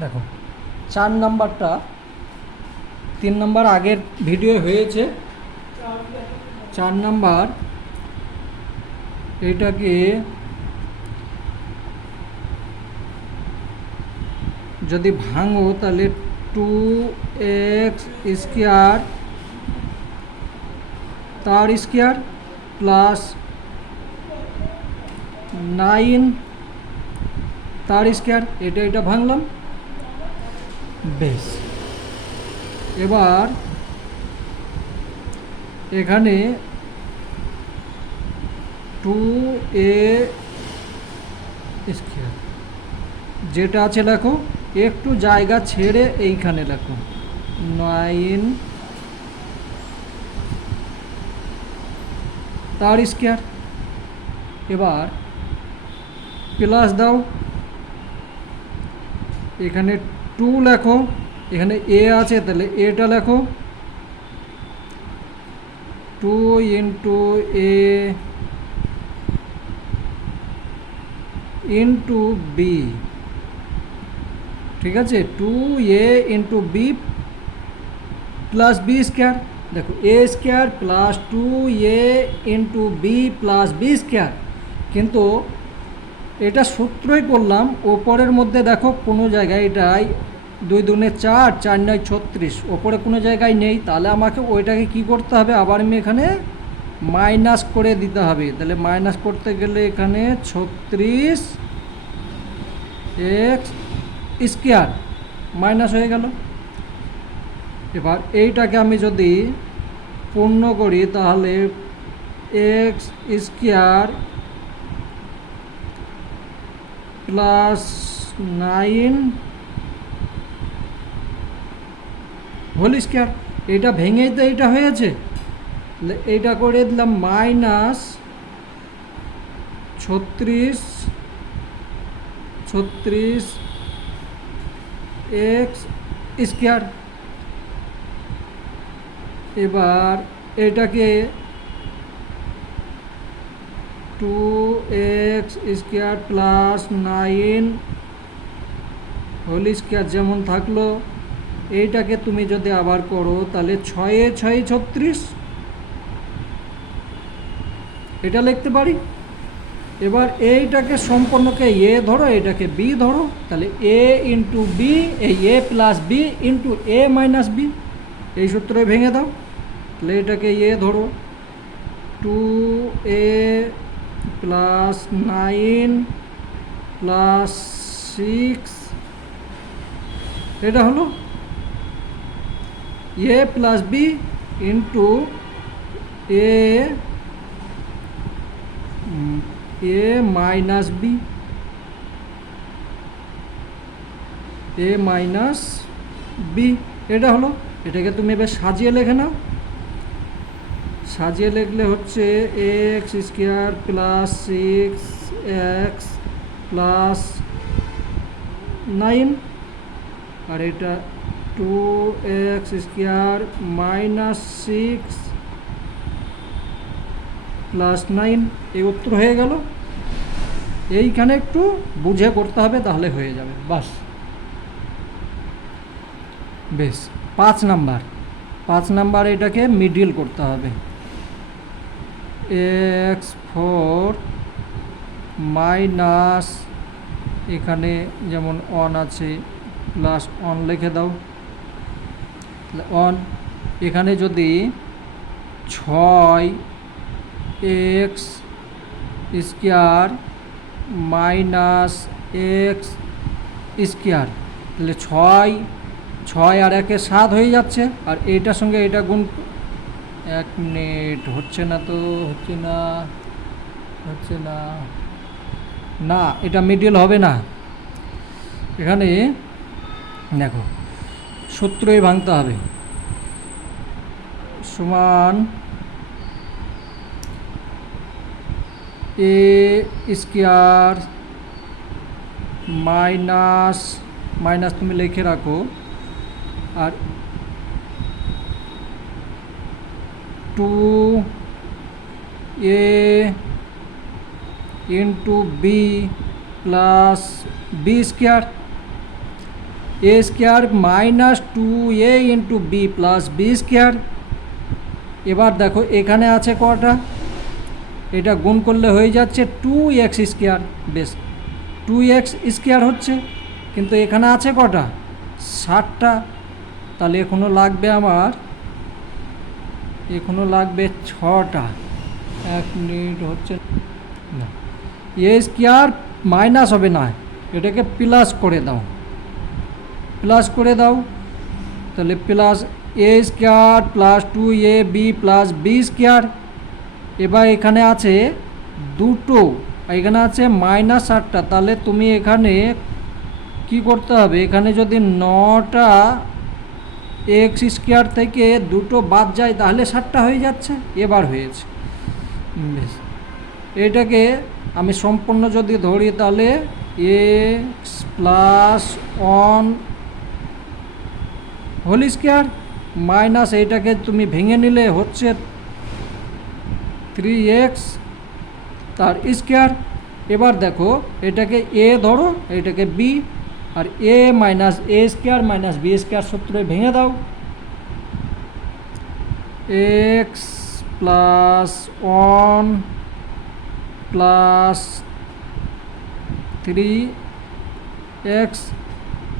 দেখো 4 নাম্বারটা 3 নাম্বার আগের ভিডিও হয়েছে। 4 নাম্বার এটাকে যদি ভাঙো তাহলে 2x স্কোয়ার তার স্কোয়ার প্লাস 9 তার স্কোয়ার, এটা ভাঙলাম। বেশ, এবার এখানে 2a স্কোয়ার যেটা আছে লেখো, একটু জায়গা ছেড়ে এইখানে লেখো 9 তার স্কোয়ার। এবার প্লাস দাও, এখানে 2 লেখো, এখানে এ আছে তাহলে এটা লেখো, 2 ইন্টু এ ইন্টু বি, ঠিক আছে, 2a into B plus B square. দেখো A square plus 2a into B plus B square, কিন্তু এটা সূত্রই করলাম, ওপরের মধ্যে দেখো কোনো জায়গায় এটাই 2 দুগুণে 4, 4 9 36, ওপরে কোনো জায়গায় নেই, তাহলে আমাকে ওইটাকে কি করতে হবে, আবার আমি এখানে মাইনাস করে দিতে হবে। তাহলে মাইনাস করতে গেলে এখানে 36 x স্কোয়ার মাইনাস হয়ে গেল। এবার এইটাকে আমি যদি পূর্ণ করি তাহলে x square plus 9 whole square, এটা ভেঙেই তো এইটা হয়েছে, এইটা করে দিলাম মাইনাস 36 x স্কোয়ার। এবার এটাকে 2x square plus 9 whole square যেমন থাকলো, এইটাকে তুমি যদি আবার করো তাহলে 6 6 36, এটা লিখতে পারি। এবার এইটাকে সম্পূর্ণকে এ ধরো, এটাকে বি ধরো, তাহলে এ ইন্টু বি, এই এ প্লাস বি ইন্টু এ মাইনাস বি, এই সূত্রে ভেঙে দাও। তাহলে এটাকে এ ধরো, 2a প্লাস 9 প্লাস 6, এটা হলো এ প্লাস বি ইন্টু এ মাইনাস বি, এ মাইনাস বি, এটা হলো। এটাকে তুমি এবার সাজিয়ে লেখে নাও, সাজিয়ে লিখলে হচ্ছে x square plus 6x plus 9, আর এটা 2x স্কোয়ার মাইনাস 6 প্লাস 9, এই উত্তর হয়ে গেল। এইখানে একটু বুঝে করতে হবে, তাহলে হয়ে যাবে, বাস। বেশ, 5 নাম্বার এটাকে মিডিল করতে হবে, x4 মাইনাস, এখানে যেমন 1 আছে প্লাস 1 লিখে দাও, 1, এখানে যদি 6x square minus x square, তাহলে 6 আর 1 7 হয়ে যাচ্ছে, আর এইটার সঙ্গে এটা গুণ, 1 মিনিট, হচ্ছে না তো, হচ্ছে না, এটা মিডল হবে না। এখানে দেখো সূত্রই ভাঙতে হবে, সমান এ স্কোয়ার মাইনাস তুমি লিখে রাখো, আর 2a into B plus B square, A square minus 2a into B plus B square. এবার দেখো এখানে আছে কটা, এটা গুণ করলে হয়ে যাচ্ছে 2x স্কোয়ার। বেশ, 2x স্কোয়ার হচ্ছে, কিন্তু এখানে আছে কটা, 60টা। তাহলে এখনও লাগবে আমার, এখনও লাগবে 6টা। 1 মিনিট হচ্ছে না, এ স্কোয়ার মাইনাস হবে না, এটাকে প্লাস করে দাও, প্লাস করে দাও। তাহলে plus A square plus 2ab plus B square. এবার এখানে আছে দুটো, এখানে আছে মাইনাস 8টা। তাহলে তুমি এখানে কি করতে হবে, এখানে যদি 9টা এক্স স্কোয়ার থেকে দুটো বাদ যায় তাহলে 7টা হয়ে যাচ্ছে। এবার হয়েছে। বেশ, এটাকে আমি সম্পূর্ণ যদি ধরি তাহলে x plus 1 whole square minus এইটাকে তুমি ভেঙে নিলে হচ্ছে 3x তার স্কোয়ার। এবার দেখো এটাকে এ ধরো, এটাকে বি, আর এ মাইনাস এ স্কোয়ার মাইনাস বি স্কোয়ার সূত্রে ভেঙে দাও। X plus 1 plus 3x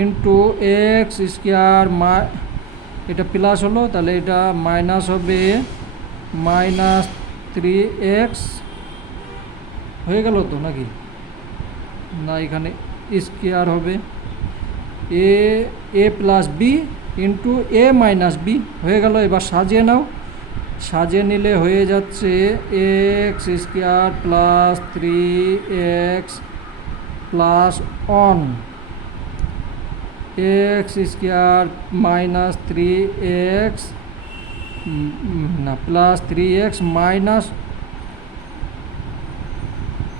into x square, এটা প্লাস হলো, তাহলে এটা মাইনাস হবে মাইনাস 3x হয়ে গেল তো নাকি না, এখানে স্কোয়ার হবে এ প্লাস বি ইন্টু এ মাইনাস বি হয়ে গেল। এবার সাজিয়ে নাও, সাজিয়ে নিলে হয়ে যাচ্ছে x square plus 3x plus 1 x square minus 3x না প্লাস 3x মাইনাস,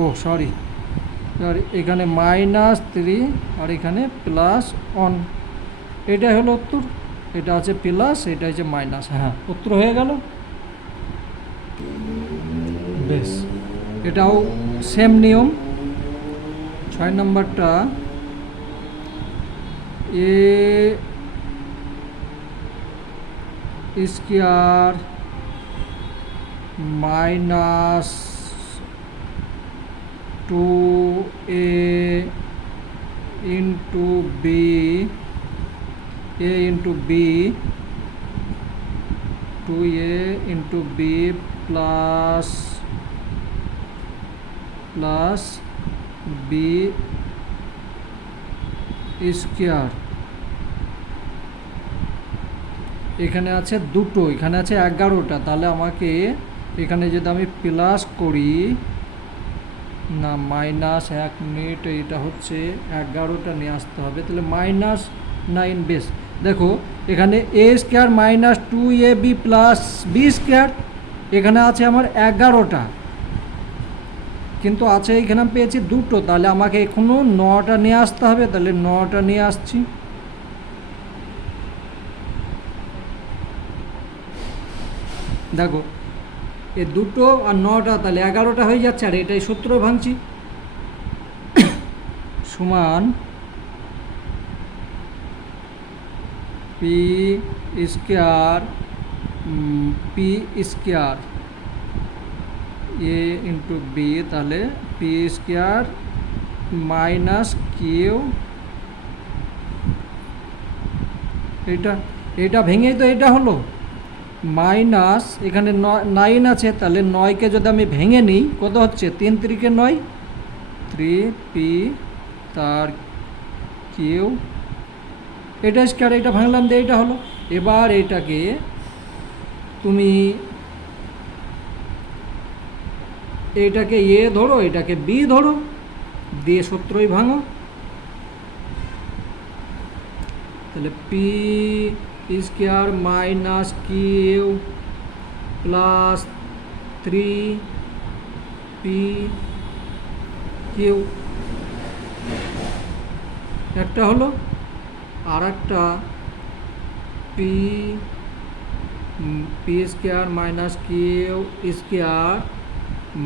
ও সরি, এখানে -3 আর এখানে +1। এটাই হলো উত্তর, এটা আছে প্লাস, এটা হচ্ছে মাইনাস। হ্যাঁ, উত্তর হয়ে গেল। বেশ, এটাও সেম নিয়ম। 6 নম্বরটা A square minus 2a into B, a into B, 2a into B plus B square. এখানে আছে দুটো, এখানে আছে 11টা। তাহলে আমাকে এখানে যদি আমি প্লাস করি না মাইনাস, 1 মিনিট, এটা হচ্ছে 11টা নিয়ে আসতে হবে, তাহলে -9। বেশ, দেখো এখানে A square minus 2ab plus B square, এখানে আছে আমার 11টা, কিন্তু আছে এখানে আমি পেয়েছি দুটো, তাহলে আমাকে এখনও 9টা নিয়ে আসতে হবে। তাহলে 9টা নিয়ে আসছি। দেখো এ দুটো আর 9টা, তাহলে 11টা হয়ে যাচ্ছে, আর এটাই সূত্র ভাঙছি। সমান পি স্কোয়ার এ ইন্টু বি, তাহলে পি স্কোয়ার মাইনাস কিউ, এটা ভেঙেই তো এটা হলো মাইনাস, এখানে 9 আছে, তাহলে 9কে যদি আমি ভেঙে নিই কত হচ্ছে, 3 3 9, 3p তার কিউ, এটা স্কোয়ার, এটা ভাঙলাম দিয়ে এটা হলো। এবার এটাকে তুমি এইটাকে এ ধরো, এটাকে বি ধরো, দিয়ে সূত্রই ভাঙো। তাহলে P square minus Q plus 3p Q, একটা হলো। আর একটা P square minus Q square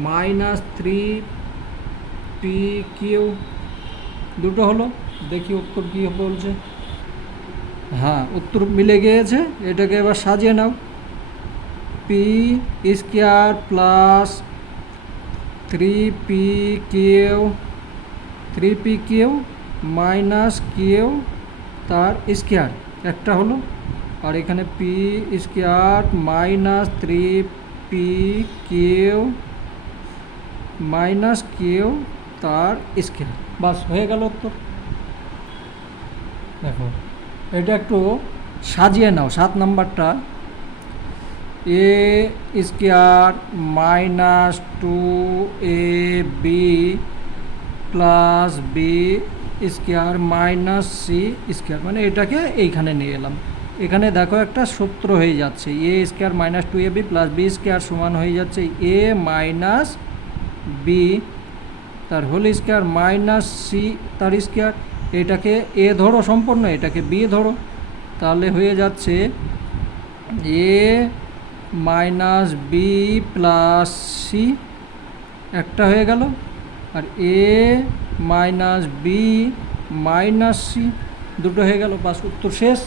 minus 3p Q, দুটো হলো। দেখি উত্তর কী বলছে। হ্যাঁ, উত্তর মিলে গিয়েছে। এটাকে এবার সাজিয়ে নাও। P square plus 3p Q minus Q তার স্কোয়ার একটা হলো, আর এখানে P square minus 3p Q minus Q তার স্কোয়ার। বাস হয়ে গেল উত্তর। দেখো এটা একটু সাজিয়ে নাও। 7 নাম্বারটা A square minus 2ab plus B square minus C square, মানে এটাকে এইখানে নিয়ে এলাম। এখানে দেখো একটা সূত্র হয়ে যাচ্ছে, A square minus 2ab plus B square সমান হয়ে যাচ্ছে এ মাইনাস বি তার হোল স্কোয়ার মাইনাস সি তার স্কোয়ার। এটাকে এ ধরো সম্পূর্ণ, এটাকে বি ধরো, তাহলে হয়ে যাচ্ছে A minus B plus C একটা হয়ে গেল, আর এ মাইনাস বি মাইনাস সি দুটো হয়ে গেল। বাস উত্তর শেষ।